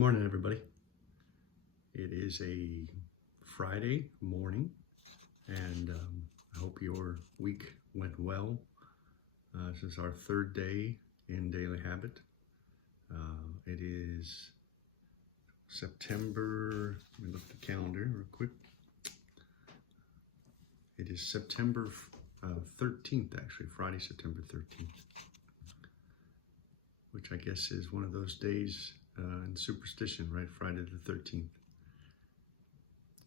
Morning, everybody. It is a Friday morning, and I hope your week went well. This is our third day in Daily Habit. It is September, let me look at the calendar real quick. It is September 13th, actually, Friday, September 13th, which I guess is one of those days in superstition, right? Friday the 13th.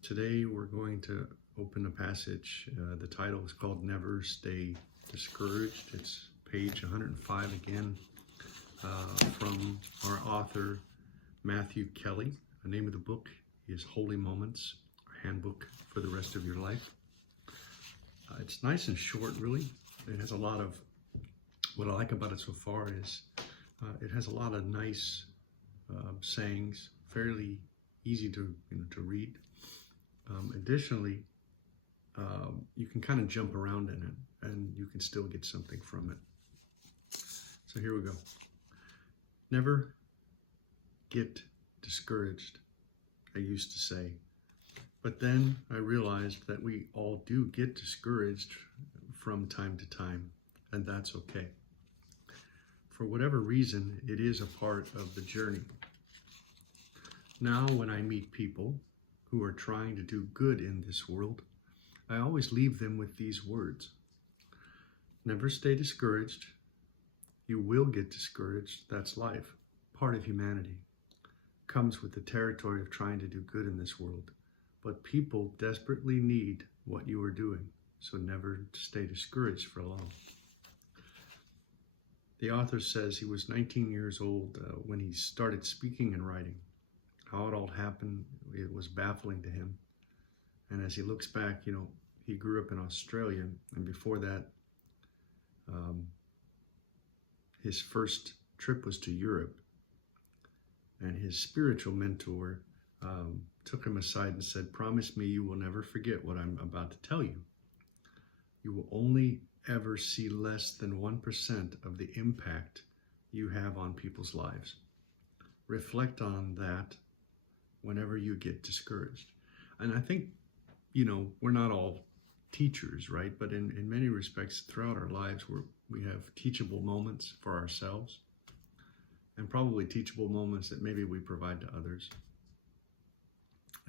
Today we're going to open a passage. The title is called Never Stay Discouraged. It's page 105 again, from our author Matthew Kelly. The name of the book is Holy Moments, a handbook for the rest of your life. It's nice and short, really. It has a lot of, what I like about it so far is it has a lot of nice sayings, fairly easy to read. Additionally, you can kind of jump around in it and you can still get something from it. So here we go. Never get discouraged, I used to say. But then I realized that we all do get discouraged from time to time, and that's okay. For whatever reason, it is a part of the journey. Now, when I meet people who are trying to do good in this world, I always leave them with these words. Never stay discouraged. You will get discouraged. That's life. Part of humanity. Comes with the territory of trying to do good in this world. But people desperately need what you are doing. So never stay discouraged for long. The author says he was 19 years old when he started speaking and writing. How it all happened, it was baffling to him. And as he looks back, he grew up in Australia, and before that, his first trip was to Europe. And his spiritual mentor took him aside and said, "Promise me you will never forget what I'm about to tell you. You will only ever see less than 1% of the impact you have on people's lives. Reflect on that whenever you get discouraged." And I think, we're not all teachers, right? But in many respects, throughout our lives, we have teachable moments for ourselves, and probably teachable moments that maybe we provide to others.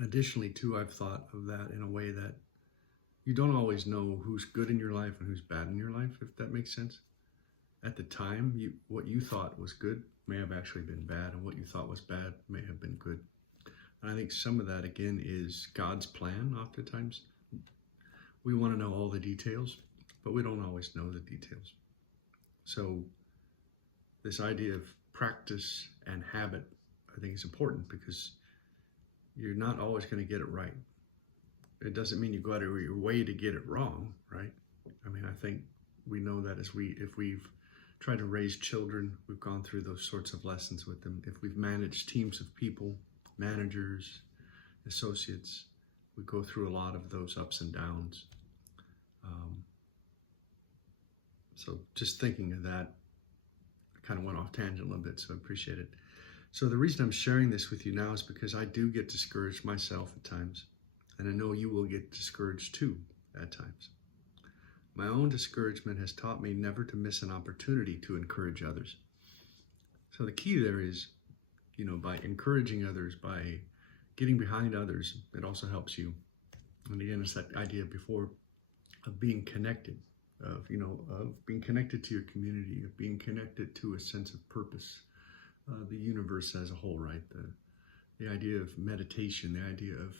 Additionally, too, I've thought of that in a way that you don't always know who's good in your life and who's bad in your life, if that makes sense. At the time, what you thought was good may have actually been bad, and what you thought was bad may have been good. And I think some of that, again, is God's plan oftentimes. We want to know all the details, but we don't always know the details. So this idea of practice and habit, I think, is important, because you're not always going to get it right. It doesn't mean you go out of your way to get it wrong, right? I mean, I think we know that if we've tried to raise children, we've gone through those sorts of lessons with them. If we've managed teams of people, managers, associates, we go through a lot of those ups and downs. So just thinking of that, I kind of went off tangent a little bit, so I appreciate it. So the reason I'm sharing this with you now is because I do get discouraged myself at times. And I know you will get discouraged too at times. My own discouragement has taught me never to miss an opportunity to encourage others. So the key there is, by encouraging others, by getting behind others, it also helps you. And again, it's that idea before of being connected, of being connected to your community, of being connected to a sense of purpose, the universe as a whole, right? The idea of meditation, the idea of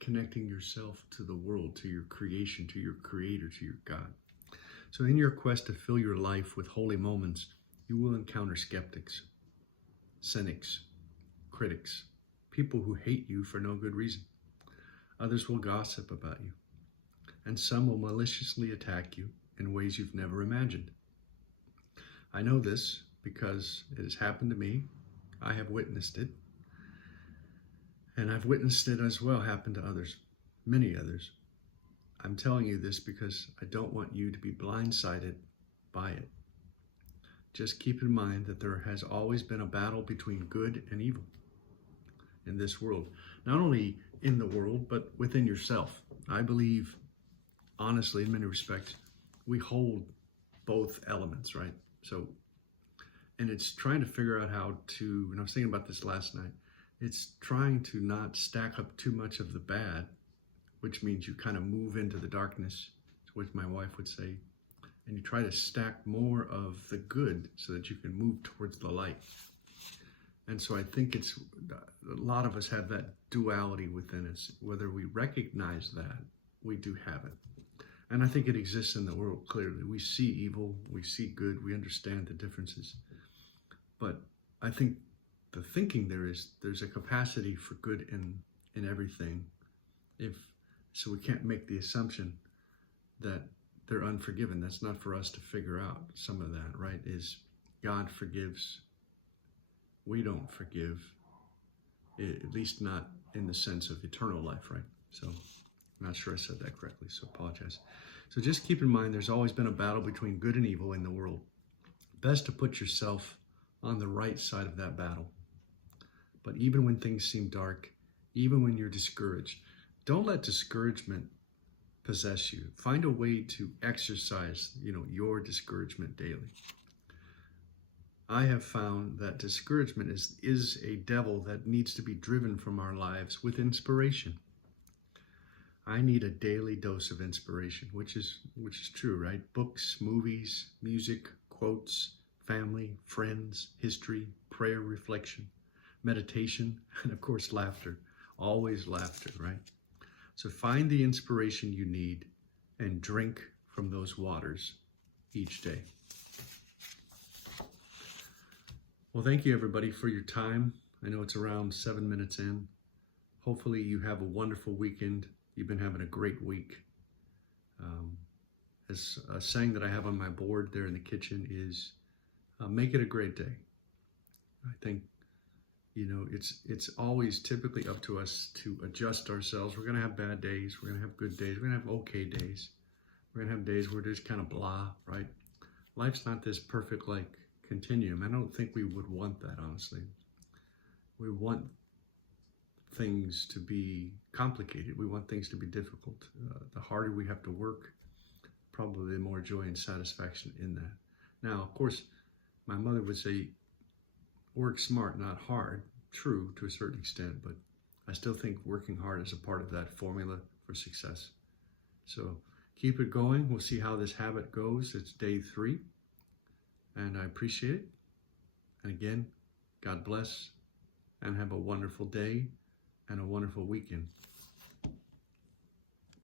connecting yourself to the world, to your creation, to your creator, to your God. So in your quest to fill your life with holy moments, you will encounter skeptics, cynics, critics, people who hate you for no good reason. Others will gossip about you, and some will maliciously attack you in ways you've never imagined. I know this because it has happened to me. I have witnessed it. And I've witnessed it as well happen to others, many others. I'm telling you this because I don't want you to be blindsided by it. Just keep in mind that there has always been a battle between good and evil. in this world. Not only in the world, but within yourself. I believe, honestly, in many respects, we hold both elements, right? So, and it's trying to figure out how to, and I was thinking about this last night, it's trying to not stack up too much of the bad, which means you kind of move into the darkness, which my wife would say, and you try to stack more of the good so that you can move towards the light. And so I think it's, a lot of us have that duality within us. Whether we recognize that, we do have it. And I think it exists in the world clearly. We see evil, we see good, we understand the differences. But I think the thinking there's a capacity for good in everything. So we can't make the assumption that they're unforgiven. That's not for us to figure out. Some of that, right, is God forgives. We don't forgive, at least not in the sense of eternal life, right? So I'm not sure I said that correctly, so apologize. So just keep in mind there's always been a battle between good and evil in the world. Best to put yourself on the right side of that battle. But even when things seem dark, even when you're discouraged, don't let discouragement possess you. Find a way to exercise, your discouragement daily. I have found that discouragement is a devil that needs to be driven from our lives with inspiration. I need a daily dose of inspiration, which is true, right? Books, movies, music, quotes, family, friends, history, prayer, reflection, meditation, and of course, laughter. Always laughter, right? So find the inspiration you need and drink from those waters each day. Well, thank you everybody for your time. I know it's around 7 minutes in. Hopefully you have a wonderful weekend. You've been having a great week. As a saying that I have on my board there in the kitchen is, make it a great day. I think, it's always typically up to us to adjust ourselves. We're going to have bad days. We're going to have good days. We're going to have okay days. We're going to have days where there's kind of blah, right? Life's not this perfect, continuum. I don't think we would want that, honestly. We want things to be complicated. We want things to be difficult. The harder we have to work, probably the more joy and satisfaction in that. Now, of course, my mother would say, work smart, not hard. True to a certain extent, but I still think working hard is a part of that formula for success. So keep it going. We'll see how this habit goes. It's day 3, and I appreciate it. And again, God bless, and have a wonderful day and a wonderful weekend.